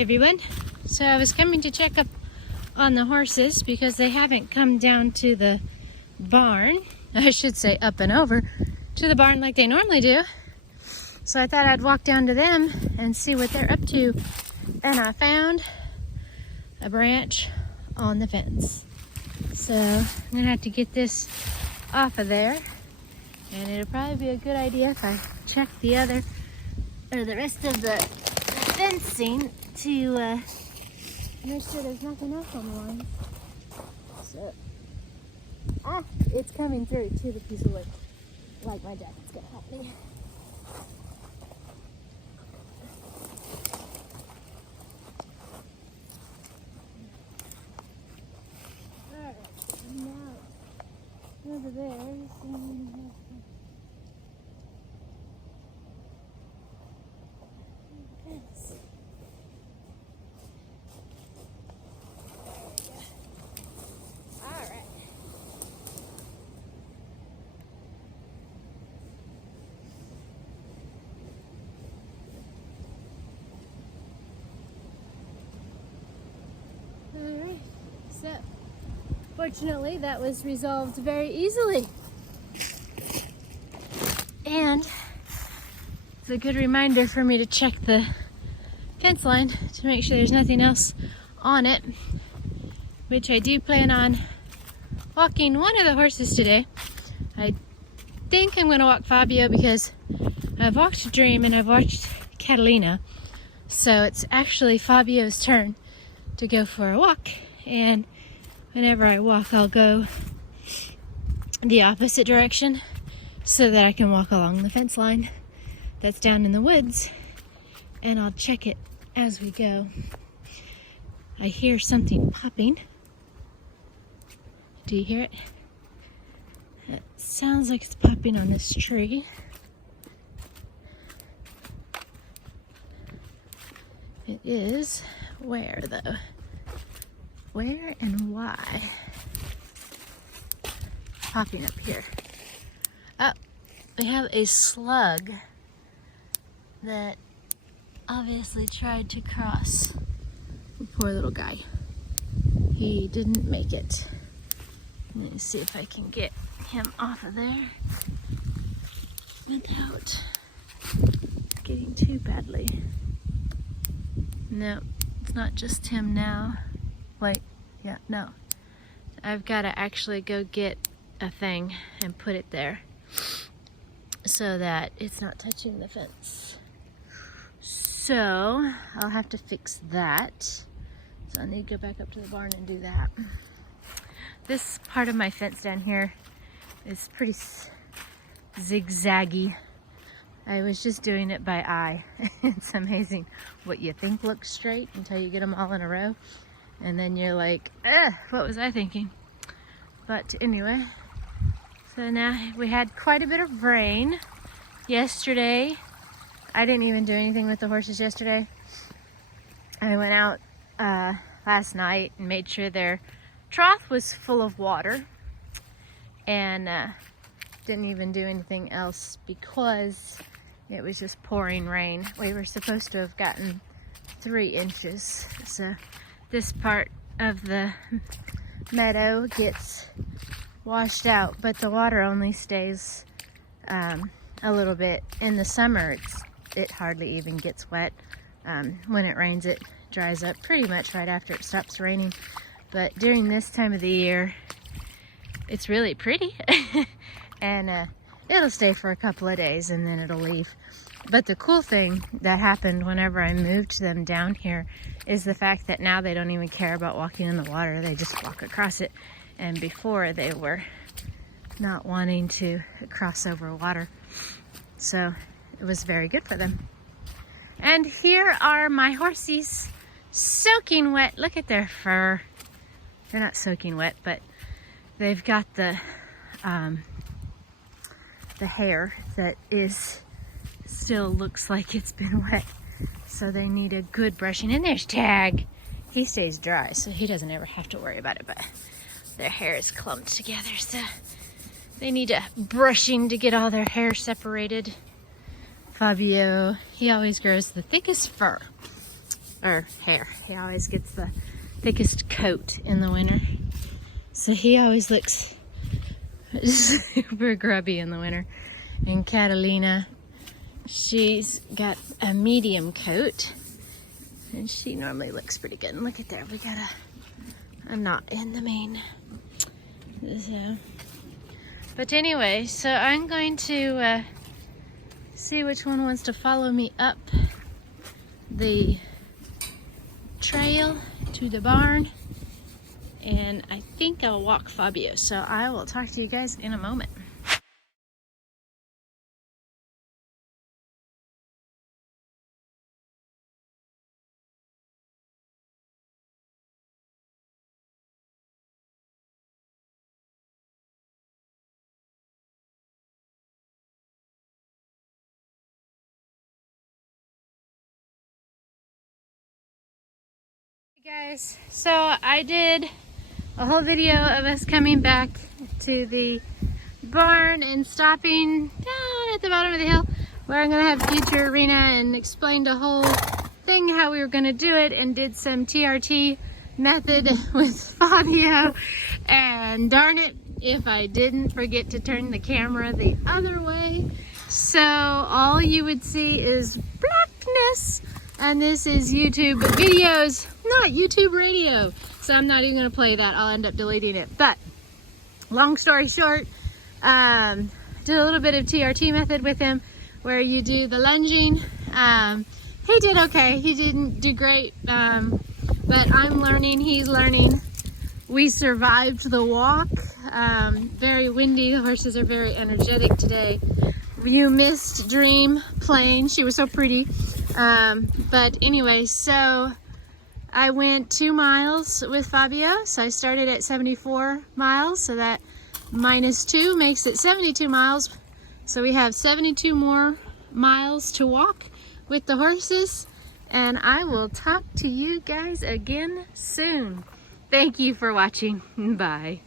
Everyone, so I was coming to check up on the horses because they haven't come down to the barn. I should say up and over to the barn like they normally do. So I thought I'd walk down to them and see what they're up to. And I found a branch on the fence. So I'm gonna have to get this off of there. And it'll probably be a good idea if I check the rest of the fencing to make sure there's nothing else on the line. So, it's coming through to the piece of wood. Like my jacket's gonna help me. Alright, now over there. Alright, so fortunately that was resolved very easily. And it's a good reminder for me to check the fence line to make sure there's nothing else on it, which I do plan on walking one of the horses today. I think I'm going to walk Fabio because I've walked Dream and I've watched Catalina, so it's actually Fabio's turn to go for a walk, and whenever I walk I'll go the opposite direction so that I can walk along the fence line that's down in the woods, and I'll check it as we go. I hear something popping. Do you hear it? It sounds like it's popping on this tree. It is. Where though? Where and why? Popping up here. Oh, we have a slug that obviously tried to cross. Poor little guy. He didn't make it. Let me see if I can get him off of there without getting too badly. No, it's not just him now. Wait, yeah, no. I've got to actually go get a thing and put it there so that it's not touching the fence. So I'll have to fix that. So I need to go back up to the barn and do that. This part of my fence down here is pretty zigzaggy. I was just doing it by eye. It's amazing what you think looks straight until you get them all in a row. And then you're like, what was I thinking? But anyway, so now we had quite a bit of rain yesterday. I didn't even do anything with the horses yesterday. I went out last night and made sure their trough was full of water, and didn't even do anything else because it was just pouring rain. We were supposed to have gotten 3 inches. So this part of the meadow gets washed out, but the water only stays a little bit. In the summer, it hardly even gets wet. When it rains, it dries up pretty much right after it stops raining. But during this time of the year, it's really pretty. And it'll stay for a couple of days and then it'll leave. But the cool thing that happened whenever I moved them down here is the fact that now they don't even care about walking in the water. They just walk across it. And before, they were not wanting to cross over water. So it was very good for them. And here are my horsies, soaking wet. Look at their fur. They're not soaking wet, but they've got the hair that is still looks like it's been wet, so they need a good brushing. And there's Tag. He stays dry, so he doesn't ever have to worry about it, but their hair is clumped together, so they need a brushing to get all their hair separated. Fabio, he always grows the thickest fur. or hair. He always gets the thickest coat in the winter. So he always looks super grubby in the winter. And Catalina, she's got a medium coat. And she normally looks pretty good. And look at there, we got a knot in the mane. So, but anyway, so I'm going to see which one wants to follow me up the trail to the barn. And I think I'll walk Fabio. So I will talk to you guys in a moment. Hey guys, so I did a whole video of us coming back to the barn and stopping down at the bottom of the hill where I'm gonna have Future Arena, and explained a whole thing how we were gonna do it, and did some TRT method with Fabio. And darn it if I didn't forget to turn the camera the other way, so all you would see is blackness. And this is YouTube videos, not YouTube radio. So I'm not even gonna play that. I'll end up deleting it. But long story short, did a little bit of TRT method with him where you do the lunging. He did okay. He didn't do great, but I'm learning, he's learning. We survived the walk. Very windy. The horses are very energetic today. You missed Dream playing. She was so pretty. But anyway, so I went 2 miles with Fabio. So I started at 74 miles. So that -2 makes it 72 miles. So we have 72 more miles to walk with the horses. And I will talk to you guys again soon. Thank you for watching. Bye.